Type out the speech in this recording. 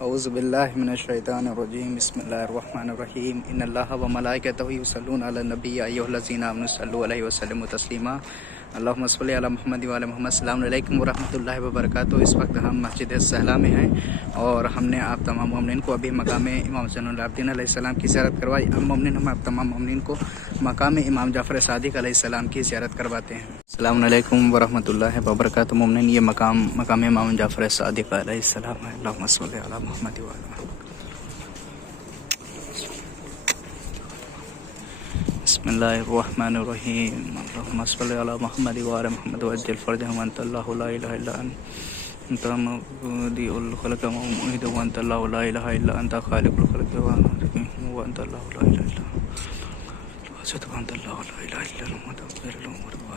औज़ु बिल्लाहि मिनश शैतानिर रजीम बिस्मिल्लाहिर रहमानिर रहीम इन्नल्लाहा व मलाइकतहु युसल्लूना अलन नबी या अय्युहल्लज़ीना आमनु सल्लु अलैहि व सल्लिमु तस्लीमा अल्लाहुम्मा सल्लि अला मुहम्मद व अला मुहम्मद। अस्सलामु अलैकुम व रहमतुल्लाहि व बरकातुहू। इस वक्त हम मस्जिद सहला में हैं और हमने आप तमाम मोमनीन को अभी मकाम इमाम जफर अलैहिस्सलाम की ज़ियारत करवाई। हम मोमनीन हम आप तमाम मोमनीन को मकाम इमाम जफर सादिक अलैहिस्सलाम की ज़ियारत करवाते हैं। अस्सलामु अलैकुम व रहमतुल्लाहि व बरकातुहू। मोमनीन ये मकाम इमाम जफर सादिक अलैहिस्सलाम है। अल्लाहुम्मा सल्लि अला मुहम्मद व अला बिस्मिल्लाहिर्रहमानिर्रहीम अल्लाहुम्मा सल्लि अला मुहम्मद व अला मुहम्मद वअज्जिल फरजहम व अंता अल्लाहु ला इलाहा इल्ला अंता मुबदिउल खल्क़ व मुईदु व अंता अल्लाहु ला इलाहा इल्ला अंता खालिकुल खल्क़ व अंता अल्लाहु ला इलाहा इल्ला व अंता अल्लाहु ला इलाहा इल्ला मुदब्बिरुल उमूर व